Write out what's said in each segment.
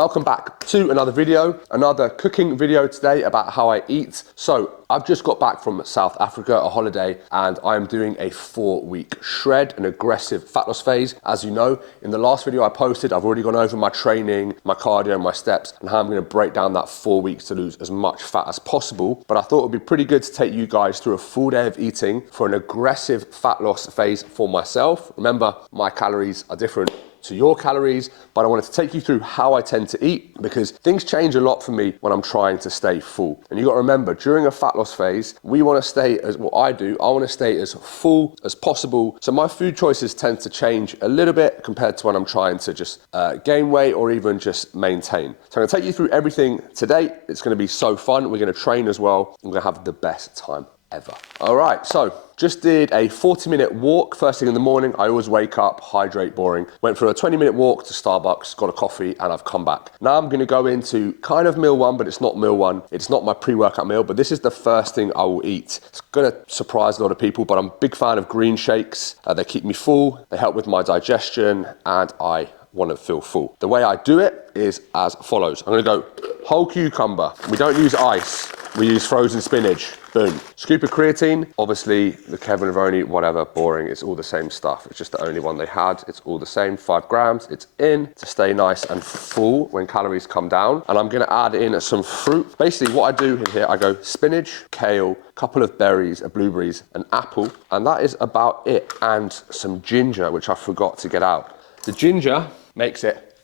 Welcome back to another video, another cooking video today about how I eat. So I've just got back from South Africa, a holiday, and I'm doing a 4-week shred, an aggressive fat loss phase. As you know, in the last video I posted, I've already gone over my training, my cardio, my steps, and how I'm gonna break down that 4 weeks to lose as much fat as possible. But I thought it would be pretty good to take you guys through a full day of eating for an aggressive fat loss phase for myself. Remember, my calories are different to your calories, but I wanted to take you through how I tend to eat because things change a lot for me when I'm trying to stay full. And you got to remember, during a fat loss phase, we want to stay, as what I do, I want to stay as full as possible. So my food choices tend to change a little bit compared to when I'm trying to just gain weight or even just maintain. So I'm going to take you through everything today. It's going to be so fun. We're going to train as well. I'm going to have the best time ever. All right, so just did a 40-minute walk first thing in the morning. I always wake up, hydrate, boring. Went for a 20-minute walk to Starbucks, got a coffee, and I've come back. Now I'm gonna go into kind of meal one, but it's not meal one. It's not my pre-workout meal, but this is the first thing I will eat. It's gonna surprise a lot of people, but I'm a big fan of green shakes. They keep me full, they help with my digestion, and I want to feel full. The way I do it is as follows. I'm gonna go whole cucumber. We don't use ice, we use frozen spinach. Boom. Scoop of creatine, obviously the Kevin Ravoni, whatever, boring, it's all the same stuff. It's just the only one they had. It's all the same, 5 grams, it's in to stay nice and full when calories come down. And I'm gonna add in some fruit. Basically what I do in here, I go spinach, kale, couple of berries, blueberries, an apple, and that is about it. And some ginger, which I forgot to get out. The ginger makes it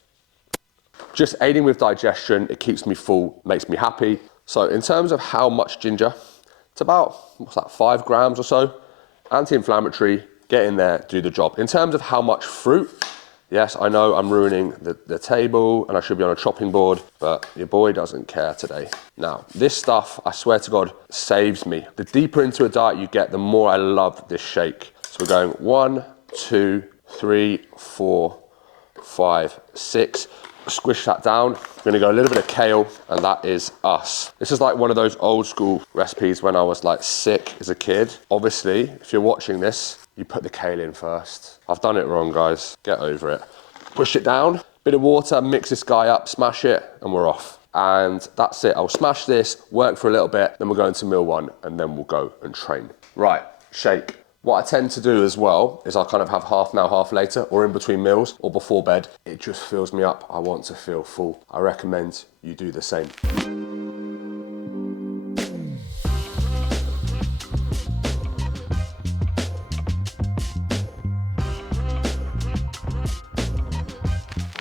just aiding with digestion. It keeps me full, makes me happy. So in terms of how much ginger, it's about, what's that, 5 grams or so. Anti-inflammatory, get in there, do the job. In terms of how much fruit, yes, I know I'm ruining the table and I should be on a chopping board, but your boy doesn't care today. Now, this stuff, I swear to God, saves me. The deeper into a diet you get, the more I love this shake. So we're going 1, 2, 3, 4, 5, 6. Squish that down. I'm gonna go a little bit of kale, and that is us. This is like one of those old school recipes when I was like sick as a kid. Obviously, if you're watching this, you put the kale in first. I've done it wrong, guys. Get over it. Push it down, bit of water, mix this guy up, smash it, and we're off. And that's it. I'll smash this, work for a little bit, then we'll go into meal one, and then we'll go and train. Right, shake. What I tend to do as well is I kind of have half now, half later, or in between meals, or before bed. It just fills me up. I want to feel full. I recommend you do the same.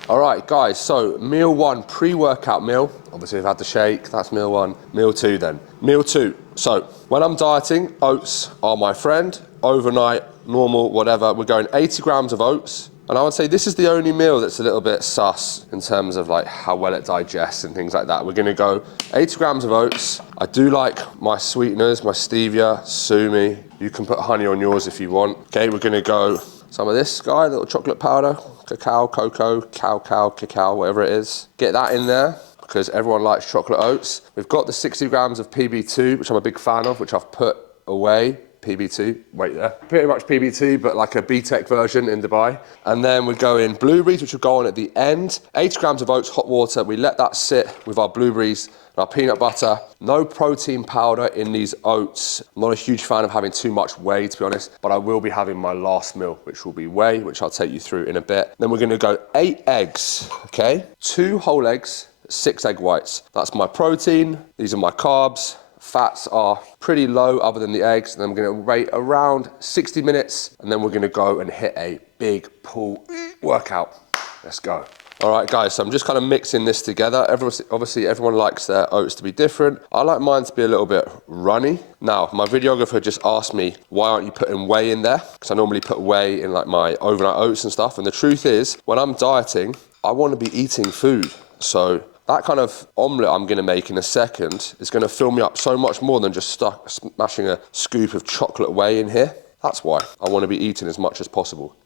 All right, guys, so meal one, pre-workout meal. Obviously, we've had the shake, that's meal one. Meal two then. Meal two, so when I'm dieting, oats are my friend. Overnight, normal, whatever. We're going 80 grams of oats. And I would say this is the only meal that's a little bit sus in terms of like how well it digests and things like that. We're gonna go 80 grams of oats. I do like my sweeteners, my stevia, sumi. You can put honey on yours if you want. Okay, we're gonna go some of this guy, little chocolate powder, cacao, cocoa, cacao, whatever it is. Get that in there because everyone likes chocolate oats. We've got the 60 grams of PB2, which I'm a big fan of, which I've put away. PB2, wait there. Pretty much PB2, but like a B-Tech version in Dubai. And then we go in blueberries, which will go on at the end. 80 grams of oats, hot water. We let that sit with our blueberries and our peanut butter. No protein powder in these oats. I'm not a huge fan of having too much whey, to be honest, but I will be having my last meal, which will be whey, which I'll take you through in a bit. Then we're gonna go 8 eggs, okay? 2 whole eggs, 6 egg whites. That's my protein. These are my carbs. Fats are pretty low other than the eggs. And then we're gonna wait around 60 minutes and then we're gonna go and hit a big pull workout. Let's go. All right, guys, so I'm just kind of mixing this together. Obviously, everyone likes their oats to be different. I like mine to be a little bit runny. Now, my videographer just asked me, why aren't you putting whey in there? Because I normally put whey in like my overnight oats and stuff. And the truth is, when I'm dieting, I want to be eating food. So that kind of omelette I'm gonna make in a second is gonna fill me up so much more than just smashing a scoop of chocolate whey in here. That's why I wanna be eating as much as possible.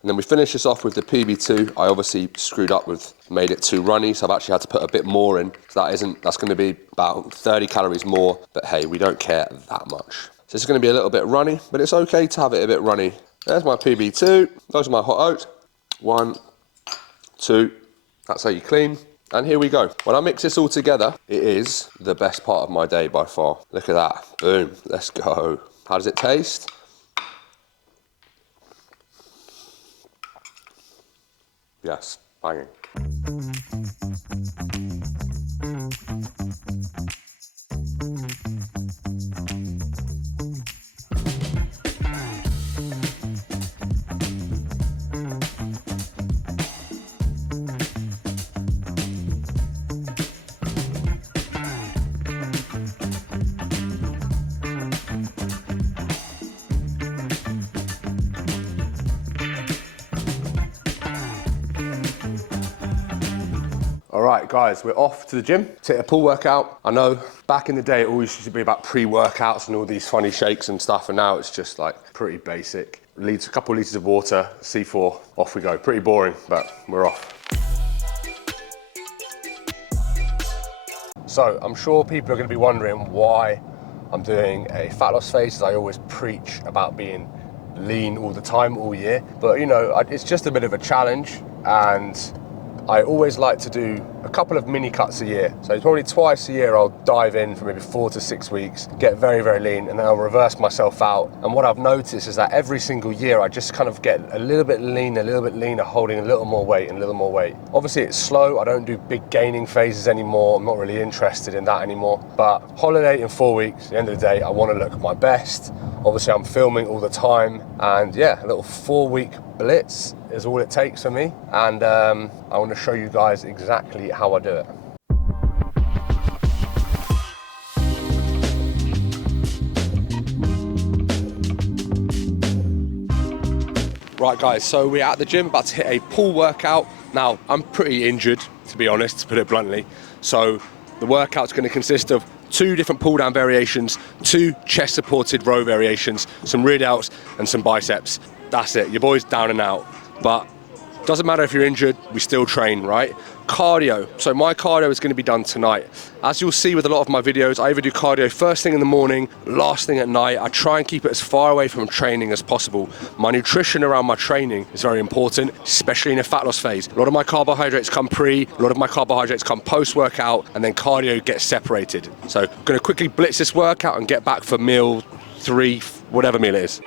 And then we finish this off with the PB2. I obviously screwed up with, made it too runny, so I've actually had to put a bit more in. So that's gonna be about 30 calories more, but hey, we don't care that much. So it's gonna be a little bit runny, but it's okay to have it a bit runny. There's my PB2, those are my hot oats. 1, 2, that's how you clean. And here we go. When I mix this all together, it is the best part of my day by far. Look at that. Boom. Let's go. How does it taste? Yes, banging. All right, guys, we're off to the gym to hit a pull workout. I know back in the day, it always used to be about pre-workouts and all these funny shakes and stuff, and now it's just like pretty basic. Leads a couple litres of water, C4, off we go. Pretty boring, but we're off. So I'm sure people are gonna be wondering why I'm doing a fat loss phase, as I always preach about being lean all the time, all year. But you know, it's just a bit of a challenge, and I always like to do a couple of mini cuts a year. So probably twice a year I'll dive in for maybe 4 to 6 weeks, get very, very lean, and then I'll reverse myself out. And what I've noticed is that every single year I just kind of get a little bit leaner, holding a little more weight and a little more weight. Obviously it's slow, I don't do big gaining phases anymore, I'm not really interested in that anymore. But holiday in 4 weeks, at the end of the day, I want to look my best. Obviously I'm filming all the time, and yeah, a little 4-week blitz is all it takes for me, and I want to show you guys exactly how I do it. Right guys, so we're at the gym about to hit a pull workout. Now, I'm pretty injured, to be honest, to put it bluntly. So the workout's going to consist of 2 different pull down variations, 2 chest supported row variations, some rear delts and some biceps. That's it, your boy's down and out. But doesn't matter if you're injured, we still train, right? Cardio, so my cardio is going to be done tonight. As you'll see with a lot of my videos, I either do cardio first thing in the morning, last thing at night. I try and keep it as far away from training as possible. My nutrition around my training is very important, especially in a fat loss phase. A lot of my carbohydrates come pre, a lot of my carbohydrates come post-workout, and then cardio gets separated. So I'm going to quickly blitz this workout and get back for meal 3, whatever meal it is.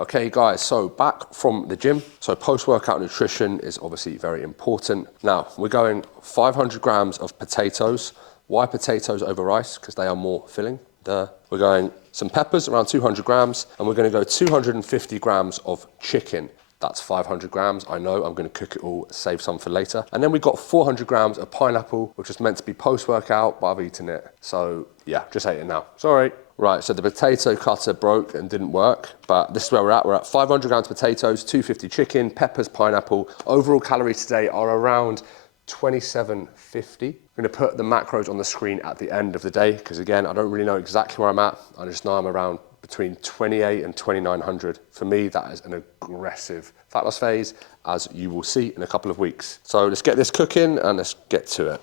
Okay guys, so back from the gym. So post-workout nutrition is obviously very important. Now, we're going 500 grams of potatoes. Why potatoes over rice? Because they are more filling. We're going some peppers, around 200 grams, and we're gonna go 250 grams of chicken. That's 500 grams. I know I'm gonna cook it all, save some for later. And then we've got 400 grams of pineapple, which is meant to be post-workout, but I've eaten it. So yeah, just ate it now. Sorry. Right, so the potato cutter broke and didn't work, but this is where we're at. We're at 500 grams potatoes, 250 chicken, peppers, pineapple. Overall calories today are around 2750. I'm gonna put the macros on the screen at the end of the day, because again, I don't really know exactly where I'm at. I just know I'm around between 28 and 2900. For me, that is an aggressive fat loss phase, as you will see in a couple of weeks. So let's get this cooking and let's get to it.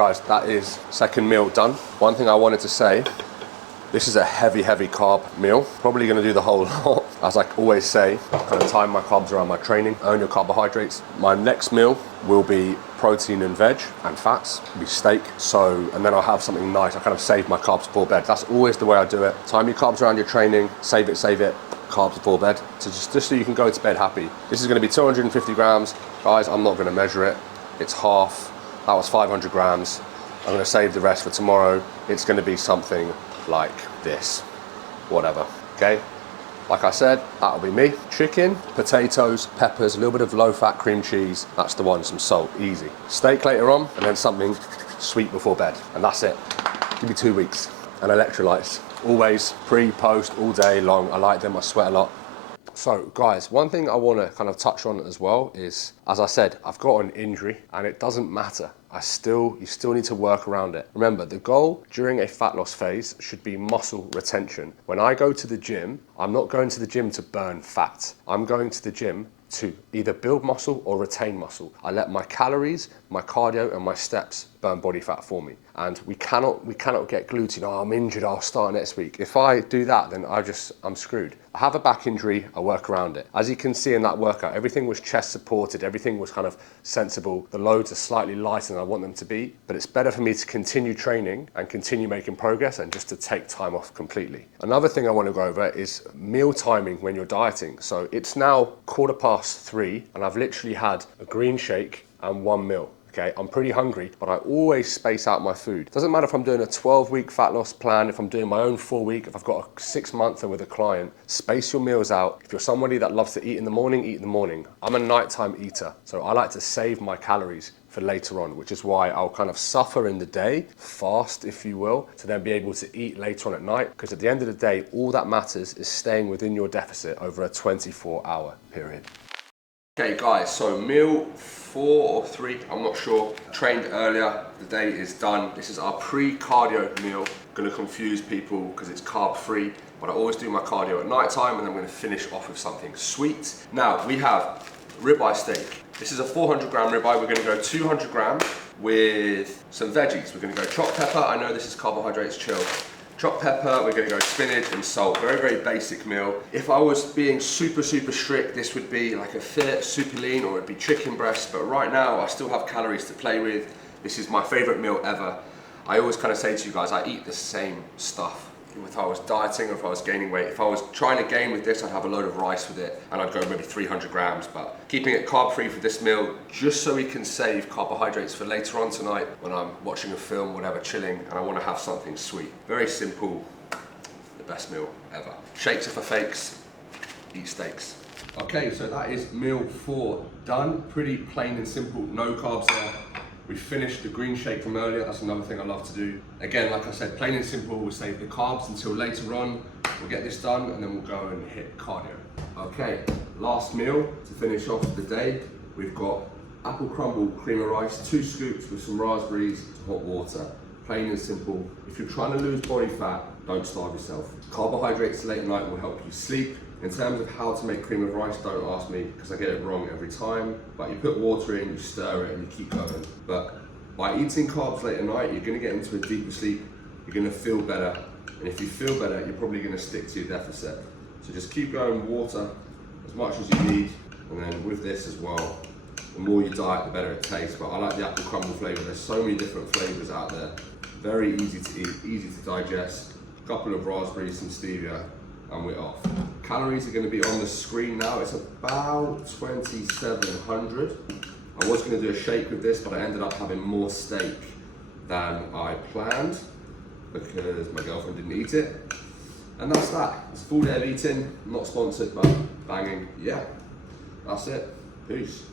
guys, that is second meal done. One thing I wanted to say, this is a heavy carb meal. Probably gonna do the whole lot. As I always say, kind of time my carbs around my training, earn your carbohydrates. My next meal will be protein and veg and fats, it'll be steak. So, and then I'll have something nice. I kind of save my carbs before bed. That's always the way I do it. Time your carbs around your training, save it, carbs before bed. So just so you can go to bed happy. This is gonna be 250 grams. Guys, I'm not gonna measure it. It's half, that was 500 grams. I'm gonna save the rest for tomorrow. It's gonna be something like this, whatever, okay? Like I said, that'll be me. Chicken, potatoes, peppers, a little bit of low-fat cream cheese. That's the one, some salt, easy. Steak later on, and then something sweet before bed, and that's it. Give me 2 weeks. And electrolytes, always pre, post, all day long. I like them, I sweat a lot. So guys, one thing I want to kind of touch on as well is, as I said, I've got an injury and it doesn't matter. You still need to work around it. Remember, the goal during a fat loss phase should be muscle retention. When I go to the gym, I'm not going to the gym to burn fat. I'm going to the gym to either build muscle or retain muscle. I let my calories, my cardio, and my steps burn body fat for me. And we cannot get glued to, oh, I'm injured, I'll start next week. If I do that, then I'm screwed. I have a back injury, I work around it. As you can see in that workout, everything was chest supported, everything was kind of sensible. The loads are slightly lighter than I want them to be, but it's better for me to continue training and continue making progress and just to take time off completely. Another thing I want to go over is meal timing when you're dieting. So it's now 3:15 and I've literally had a green shake and 1 meal. Okay, I'm pretty hungry, but I always space out my food. Doesn't matter if I'm doing a 12-week fat loss plan, if I'm doing my own 4-week, if I've got a 6-monther with a client, space your meals out. If you're somebody that loves to eat in the morning, eat in the morning. I'm a nighttime eater, so I like to save my calories for later on, which is why I'll kind of suffer in the day, fast if you will, to then be able to eat later on at night, because at the end of the day, all that matters is staying within your deficit over a 24-hour period. Okay guys, so meal 4 or 3, I'm not sure. Trained earlier, the day is done. This is our pre-cardio meal. Gonna confuse people because it's carb free, but I always do my cardio at night time and I'm gonna finish off with something sweet. Now we have ribeye steak. This is a 400 gram ribeye. We're gonna go 200 grams with some veggies. We're gonna go chopped pepper. I know this is carbohydrates, chill. Chopped pepper, we're gonna go spinach and salt. Very basic meal. If I was being super strict, this would be like a fillet, super lean, or it'd be chicken breast. But right now, I still have calories to play with. This is my favorite meal ever. I always kind of say to you guys, I eat the same stuff. If I was dieting or if I was gaining weight, if I was trying to gain with this, I'd have a load of rice with it and I'd go maybe 300 grams, but keeping it carb free for this meal, just so we can save carbohydrates for later on tonight when I'm watching a film, whatever, chilling, and I want to have something sweet. Very simple, the best meal ever. Shakes are for fakes, eat steaks. Okay, so that is meal 4 done. Pretty plain and simple, no carbs there. We finished the green shake from earlier. That's another thing I love to do. Again, like I said, plain and simple. We'll save the carbs until later on. We'll get this done and then we'll go and hit cardio. Okay, last meal to finish off the day. We've got apple crumble cream of rice, 2 scoops with some raspberries, hot water. Plain and simple. If you're trying to lose body fat, don't starve yourself. Carbohydrates late at night will help you sleep. In terms of how to make cream of rice, don't ask me because I get it wrong every time. But you put water in, you stir it and you keep going. But by eating carbs late at night, you're gonna get into a deeper sleep, you're gonna feel better. And if you feel better, you're probably gonna stick to your deficit. So just keep going, water as much as you need. And then with this as well, the more you diet, the better it tastes. But I like the apple crumble flavor. There's so many different flavors out there. Very easy to eat, easy to digest. A couple of raspberries, some stevia, and we're off. Calories are going to be on the screen now. It's about 2,700. I was going to do a shake with this, but I ended up having more steak than I planned because my girlfriend didn't eat it. And that's that. It's a full day of eating. Not sponsored, but banging. Yeah, that's it. Peace.